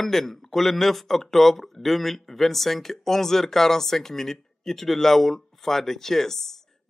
gonɗen ko le 9 octobre 2025 11h45 ittude lawol faade Thiès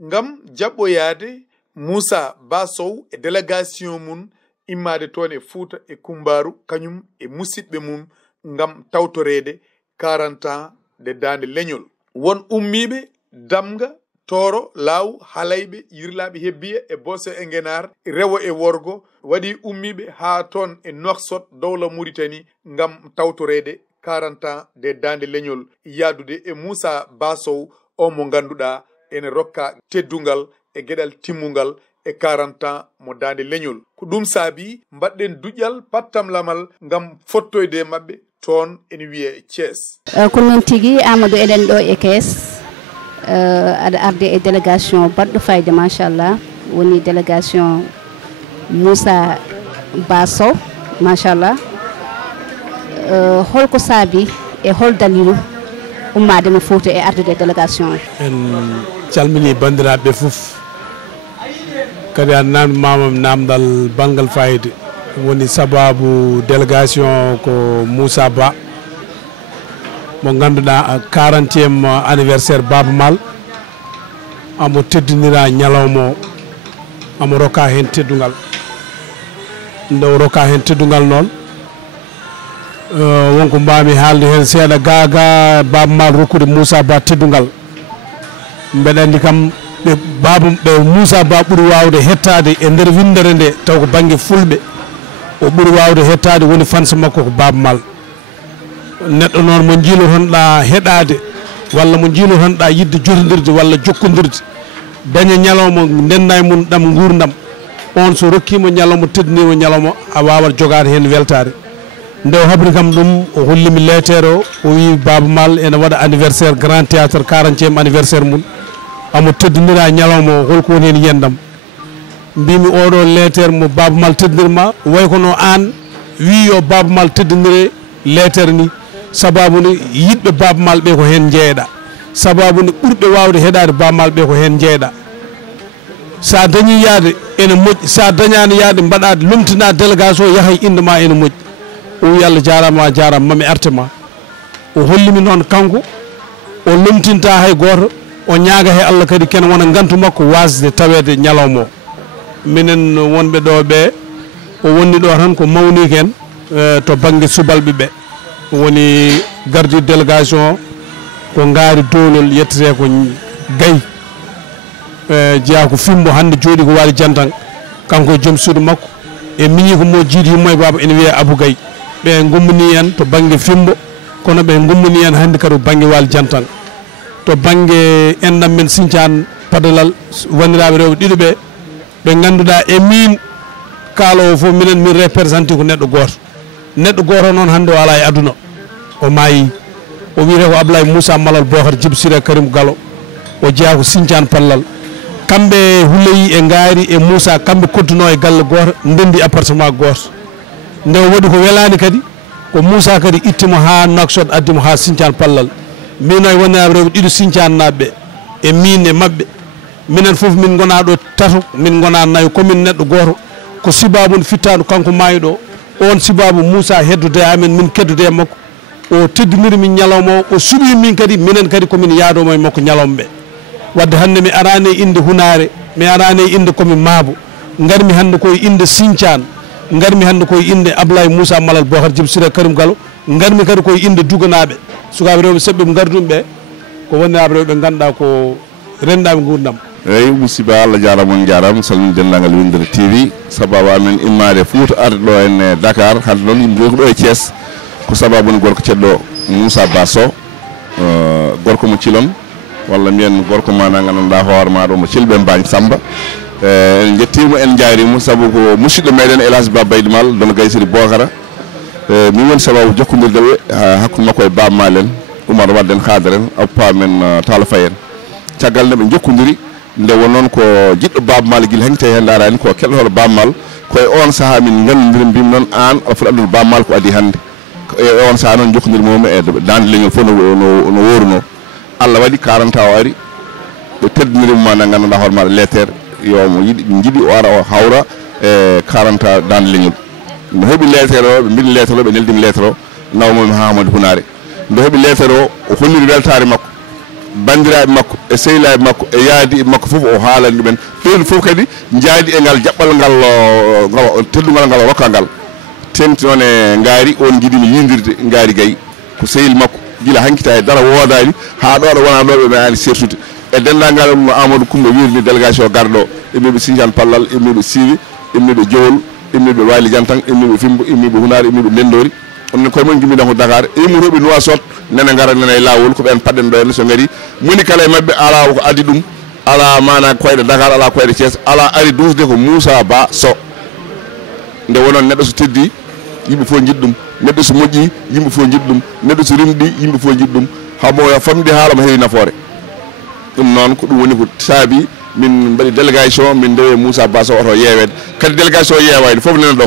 ngam jaɓɓoyade Moussa Ba Sow e délégation mum immade toon e Fouta e Kumbaru kañum e musidɓe mum ngam tawtorede 40 ans de dande leñol won ummiɓe damga toro law halayɓe yirlaɓe hebbiya e bosse e ngenar rewo e worgo waɗi ummiɓe ha toon e Nouakchott dowla Mauritanie ngam tawtorede 40 ans de dande leñol yadude e Moussa Ba Sow o mo ganduɗa ene rokka teddungal e gueɗal timmungal e 40 ans mo dande leñol ko ɗum saabi mbaɗɗen duƴƴal pattam lamal ngam fottoyde mabɓe toon ene wiye Thiès ko noon tigui Amadou eɗen ɗo e Thiès aɗa arde e délégation baɗɗo fayde machallah woni délégation Moussa Ba Sow machallah holko saabi e hol dalilu ummade mo Fouta e ardude délégation en calmini bandiraɓe foof kadi a namdimama namdal banggal fayde woni sababu délégation ko Moussa Ba mo ganduɗa 40e anniversaire Baba Mal amo teddinira ñalawma amo rokka hen teddugal nde rokka hen teddugal noon wonko mbami haalde hen seeɗa gaga Baba Mal rokkude Moussa Ba teddugal mbeɗa andi kam ɓe Moussa Ba ɓuuri wawde hettade e nder windere nde taw ko banggue fulɓe o ɓuuri wawde hettade woni fansa makko ko Baba Mal neɗɗo noon mo jiilotonɗa heɗade walla mo jiilotonɗa yidde jotodirde walla jokkodirde daña ñalawma ndenna e mum ɗam gurdam on so rokkima ñalawma teddinima ñalawma a wawat jogade hen weltare nde o habri kam ɗum o hollimi lettere o wi Baba Mal ene waɗa anniversaire grand théâtre 40e anniversaire mum amo teddinira ñalawma holko woni hen yiyandam mbimi oɗo lettere mo Baba Mal teddinirma way kono an wi yo Baba Mal teddinire lettere ni sababu ni yidɓe Baba Mal ɓe ko hen jeeɗa sababu ni ɓurɓe wawde heɗade Baba Mal ɓe ko hen jeeɗa sa dañi yaade ene moƴƴi sa dañani yaade mbaɗade lumtina délégation yahay indema ene moƴƴi o wi Allah jarama jarama mami artema o hollimi noon kanko o lumtinta hay goto o ñaaga he Allah kadi ken wona gantu makko wasde tawede ñalawma o minen wonɓe ɗo ɓe o wonni ɗo tan ko mawni ken to banggue subalɓe ɓe woni gardide délégation ko ngaari dowlol yettete ko Gaye jeeya ko Fimbo hande jooɗi ko waali jantan kanko joom suudu makko e miñi ko mo jiidi yummo e baba ene wiye Abou Gaye ɓe gummini en to banggue Fimbo kono ɓe gummini en hande kadi banggue waali jantan to banggue endam men Sinthiane Padalal wandiraɓe rewɓe ɗiɗo ɓe ganduɗa e min kaalowo fof minen min représenté ko neɗɗo goto noon hande o ala e aduna o maayi o wiyete ko Ablaye Moussa Malal Bokhar Djiby Siré Karim Gallo o jeeya ko Sinthiane Pallal kamɓe huleyi e ngaari e Moussa kamɓe kodduno e galle goto ndendi appartement goto nde o waɗi ko welani kadi ko Moussa kadi ittimo ha Nouakchott addimo ha Sinthiane Pallal min e wonnaɓe rewɓe ɗiɗo Sinthiane naɓe e min e mabɓe minen foof min gona ɗo tato min gona nayyo komin neɗɗo goto ko sibabude fittadu kanko maayiɗo on sibabu Moussa heddude amen min keddude e makko o teddiniri min ñalawma o suɓi min kadi minen kadi komin yaadomo e makko ñalawma ɓe wadde hande mi arani inde Hunare mi arani inde komi Maabo garmi hande koye inde Sinthiane garmi hande koye inde Ablaye Moussa Malal Bokhar Djiby Siré Karim Gallo garmi kadi koye inde Duganaɓe sukaɓe rewɓe seɓɓe ɓe garduɓe ɓe ko wonniraɓe rewɓe ɓe ganduɗa ko rendaɓe gurdam eyyi musidɓe Allah jarama on jarama salmini dendagal Windere TV sababu amen immade Fouta arde ɗo en Dakar hande noon yimɓe ko ɗo e Thiès ko sababu woni gorko ceɗɗo Moussa Ba Sow gorko mo Thilone walla mbiyen gorko ma na ganduɗa hoore maɗo mo Thilɓe Mbagne Samba en jettimo en jaarimo saabu ko musidɗo meɗen El Hadji Ba Baydy Mal dono Gaye Siri Bocara min woni sababu jokkodirdeɓe hakkude makko e Baba Mal en Oumar Wade en Khadre en Abou men Talla Faye en caggal nde ɓe jokkodiri nde won noon ko jiɗɗo Baba Mal guila hen tawi hen darani ko keɗotoɗo Baba Mal koye on saaha min gandodiri mbimi noon an aɗa foti andude Baba Mal ko adi hande e on saaha noon jokkodirmomi e dande leñol fof no woruno Allah waɗi 40 ans o ari ɓe teddinirima nde ganduɗa hoore maɗa lettere yomo yiiɗi ɓe jiiɗi o ara o hawra e 40 ans dande leñol ɓe heeɓi lettere o ɓe mbini lettere o ɓe neldimi lettere o nawmomi Hamadou Hunare ndo heɓi lettere o holliri weltare makko bandiraɓe makko e sehilaɓe makko e yaadi makko fof o haalani ɗumen ɓen fof kadi jaadi e ngal jaɓɓal ngal teddugal ngal o rokka ngal tenti noon e ngaari on jiɗimi yidirde ngaari gayi ko sehil makko gila hankita e dara woodani ha ɗoɗo wona ɗoɓe ɓe ani sertude e dendagal Amadou Coumba wirni délégation garɗo immiɓe Sindiane Pallal immiɓe Siwi immiɓe Jowol immiɓe Wali Diantang immiɓe Fimbo immiɓe Hunare immiɓe Lendori onnen koye moon jimmiɗen ko Dakar immotoɓe Nouakchott nene gara nene e lawol ko ɓen paɗɗen ɗo henne so gari moni kala e mabɓe ala ko addi ɗum ala mana koyɗe Dakar ala koyɗe Thiès ala ari dusde ko Moussa Ba Sow nde wonon neɗɗo so teddi yimɓe fof jiɗɗum neɗɗo so moƴƴi yimɓe fof jiɗɗum neɗɗo so rimɗi yimɓe fof jiɗɗum hamo famde haala mo heewi nafoore ɗum noon ko ɗum woni ko saabi min mbaɗi délégation min ndewe Moussa Ba Sow oto yeewede kadi délégation yeewayde fof nena ɗo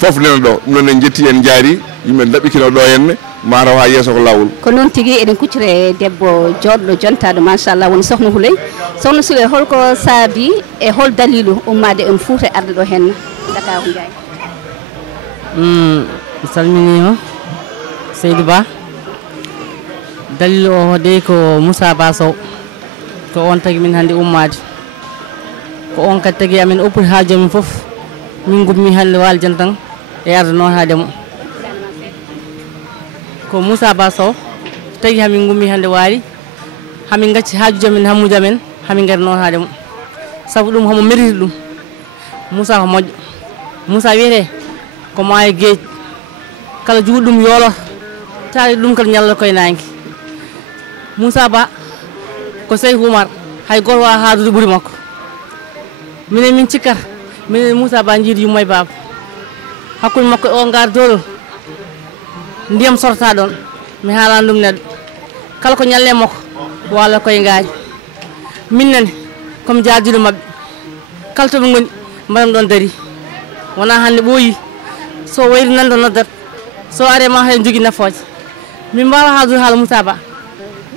ɗum noon en jetti en jaari yimɓe daɓɓikino ɗo henne mataw ha yeeso ko lawol ko noon tigui eɗen kuccire debbo joɗɗo jontaɗo machallah woni sokhna Houleye holko saabi e hol dalilu ummade en Fouta arde ɗo henne Dakar Ndiaye mi salminima Seydou Ba dalilu o de ko Moussa Ba Sow ko on tagi min hande ummade ko on kadi tagi amin oppude haajo min foof min gummi hande Wali Diantang e arde noon haademo ko Moussa Ba Sow tagi hamin gummi hande Wali hamin gacci haaju amin hammuji amen hamin gari noon haademo saabu ɗum homo mérite ɗum Moussa ko moƴƴo Moussa wiyete ko maayo gueej kala juuɗum yoolo tawi ɗum kadi ñalla koye nangue Moussa Ba ko Seyh Oumar hay goto wawa haadude ɓuuri makko minen min cikkata minen Moussa Ba jiiɗi yumma e baba hakkude makko o ngar dolol ndiyam sorta ɗon mi haalani ɗum neɗɗo kala ko ñalle makko walla koye ngaaji minnene komi jaajuɗo mabɓe kala toɓe goni mbaɗam ɗon daari wona hande ɓooyi so wayri nande noddat so are ma hen jogui nafoje min mbawa haadude haala Moussa Ba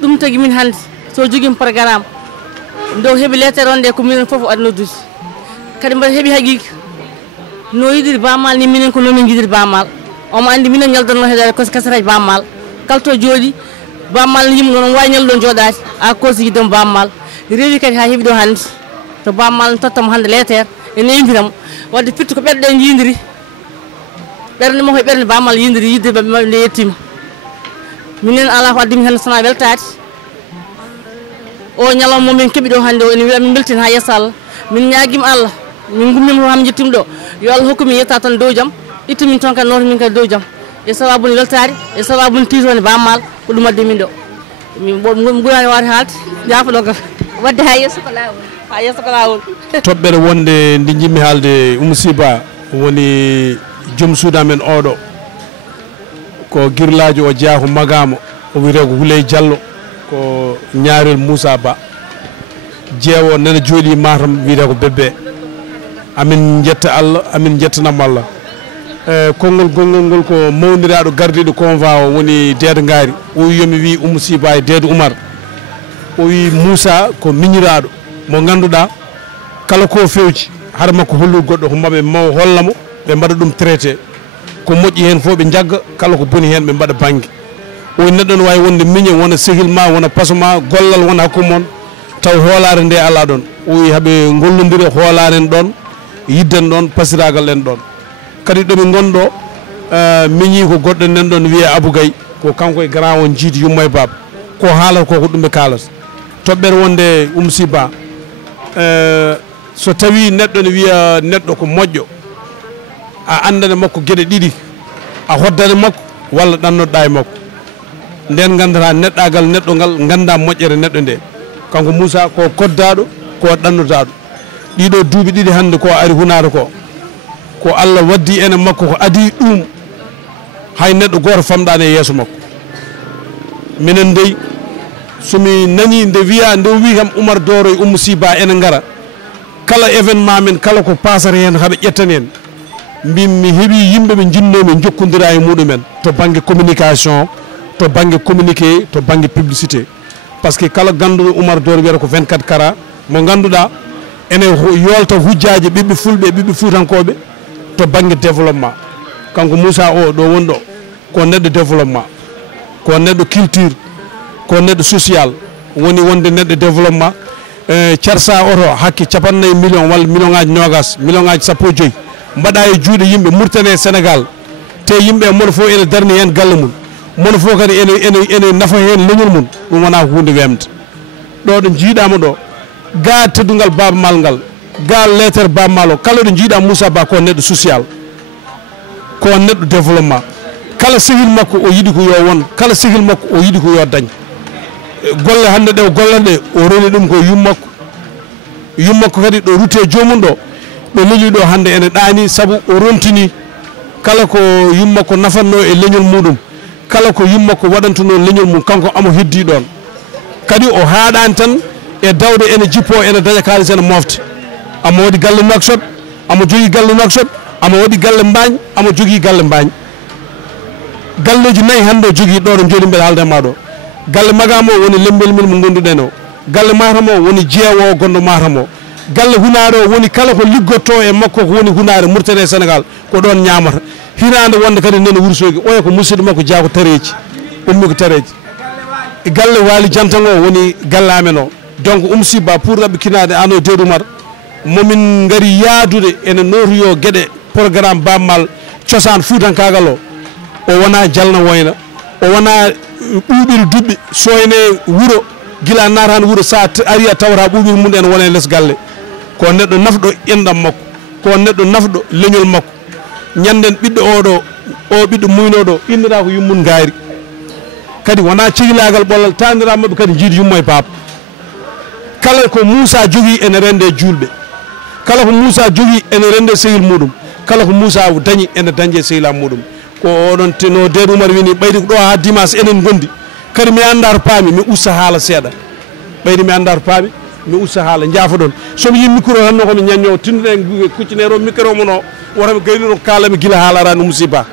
ɗum tagui min hande so joguimi programme nde heeɓi lettere on nde ko minen foof waɗi noddude kadi mbaɗa heeɓi haqiqa no yiɗiri bammal ni minen ko nomin jiɗiri bammal omo andi minen ñaldanno heɗade kasataji bammal kala to jooɗi bammal yimɓe noon wawi ñalluɗon jooɗade a kosi yiddemo bammal rewi kadi ha heeɓi ɗo hande to bammal ne tottamo hande lettere ene yimbinamo wadde firti ko ɓerɗe en yidiri ɓerde makko e ɓerde bammal yidiri yidde maɓɓe nde yettima minen ala ko addimi hande sona weltade o ñalawma momin keeɓi ɗo hande o ene wiya min beltin ha yesso Allah min ñaguima Allah min gummima to hami jettimi ɗo yo Allah hokkumi yetta tan dow jaam ittumin toon kadi noto min kadi dow jaam e sababude weltade e sababude titone bammal ko ɗum addi min ɗo min ɓurani wade haalde jafoɗo kal wadde ha yesso ko lawol ha yesso ko lawol toɓɓere wonde ndi jimmi haalde Siba woni joom suuda men oɗo ko guirlajo o jeeya ko magamo o wiyete ko Houleye Diallo ko ñaarel Moussa Ba jeewo nana jooɗi Matam wiyete ko Bébé amin jetta Allah amin jettanamo Allah konngol gongol ngol ko mawniraɗo gardiɗo convoi o woni Deede Ngaari o wi yomi wi Siba e Deede Oumar o wi Moussa ko miñiraɗo mo ganduɗa kala ko fewji hara makko hollude goɗɗo ko maɓe maw hollamo ɓe mbaɗa ɗum traité ko moƴƴi hen fof ɓe jagga kala ko boni hen ɓe mbaɗa banggue o neɗɗo ne wawi wonde miñe wona sehil ma wona paso ma gollal wona hakkude moon taw hoolare nde ala ɗon o wi haaɓe gollodira hoolare en ɗon yidden ɗon pasiragal en ɗon kadi ɗomi gonɗo miñi ko goɗɗo nen ɗon wiye Abou Gaye ko kanko e grand on jiidi yumma e baba ko haalata ko ɗum ɓe kalata toɓɓere wonde Siba so tawi neɗɗo ne wiya neɗɗo ko moƴƴo a andane makko gueɗe ɗiɗi a hoddane makko walla ɗannoɗa e makko nden gandata neɗɗagal neɗɗo ngal ganda moƴƴere neɗɗo nde kanko Moussa ko koddaɗo ko ɗannotaɗo ɗiɗo duuɓi ɗiɗi hande ko ari hunata ko Allah waddi ene makko ko adi ɗum hay neɗɗo goto famɗani e yeeso makko minen dey somi nani nde wiya nde wi kam Oumar Doro e Siba ene gara kala événement men kala ko pasata hen haɓe ƴettani en mi heeɓi yimɓe ɓe jinnomi jokkodira e muɗumen to banggue communication to banggue communiqué to banggue publicité par ce que kala ganduɗo Oumar Doro wiyata ko 24 carat mo ganduɗa ene yolta hujjaji ɓiɓɓe fulɓe ɓiɓɓe fuutankoɓe to banggue développement kanko Moussa o ɗo woni ɗo ko neɗɗo développement ko neɗɗo culture ko neɗɗo social woni wonde neɗɗo développement carsa oto hakke 40 million walla million ngaji nogas million ngaji sappo joyi mbaɗa e juuɗe yimɓe murtane Sénégal te yimɓe mono fof ene darni hen galle mum mono fof kadi ene nafa hen leñol mum ɗum wona ko hunde wemde ɗo ɗo jiiɗama ɗo ga teddugal Baba Mal ngal ga lettere Baba Mal o kala ɗo jiiɗa Moussa Ba ko neɗɗo social ko neɗɗo développement kala sehil makko o yiɗi ko yo won kala sehil makko o yiɗi ko yo dañ golle hande ɗe golle ɗe o reni ɗum ko yummakko kadi ɗo rutte jomum ɗo ɓe leeli ɗo hande ene ɗaani saabu o rontini kala ko yummakko nafanno e leñol muɗum kala ko yummakko waɗantuno leñol mum kanko amo heddi ɗon kadi o haaɗani tan e dawde ene jippo ene daña kalis ene mofta amo waɗi galle Nouakchott amo jogui galle Nouakchott amo waɗi galle Mbagne amo jogui galle Mbagne galleji 4 hande o jogui ɗo ɗo joni mbeɗa haalde ma ɗo galle Magamo woni lembel mil mo gonduɗen o galle Matam o woni jeewo o gonɗo Matam o galle Hunare o woni kala ko liggotto e makko ko woni Hunare Mauritanie e Sénégal ko ɗon ñamata hirande wonde kadi nene Wourossogui oya ko musidɗo makko jaako tareji ummi ko tareji e galle Waly Diantango o woni galle amen o donc Oumou Ba pour raɓɓikinade an o Deydou Oumar momin gari yaadude ene notoyo gueɗe programme Baba Mal cosaan Fuutankagal o wona jalna woyna o wona ɓuuɓiri duɓɓi soyne wuuro gila natani wuuro sa ari a tawata ɓuuɓiri mum ene wona e less galle ko neɗɗo nafɗo enɗam makko ko neɗɗo nafɗo leñol makko ñanden ɓiɗɗo oɗo o ɓiɗɗo muynoɗo innira ko yummum gaari kadi wona cehilagal ɓollal taniraɓe kadi jiiɗi yummo e baaba kala ko Moussa jogui ene rende julɓe kala ko Moussa jogui ene rende sehil muɗum kala ko Moussa dañi ene dañde sehila muɗum ko oɗon no Deydou Oumar wini ɓaydi ko ɗo ha dimanche enen gondi kadi mi anda to paami mi usta haala seeɗa ɓaydi mi anda to paami mi usta haala jaafoɗon somi yi micro tan no komi ñañño tinnuɗen kuccinero micro mon o wotami gayniro kalami guila haala arani Oumou Ba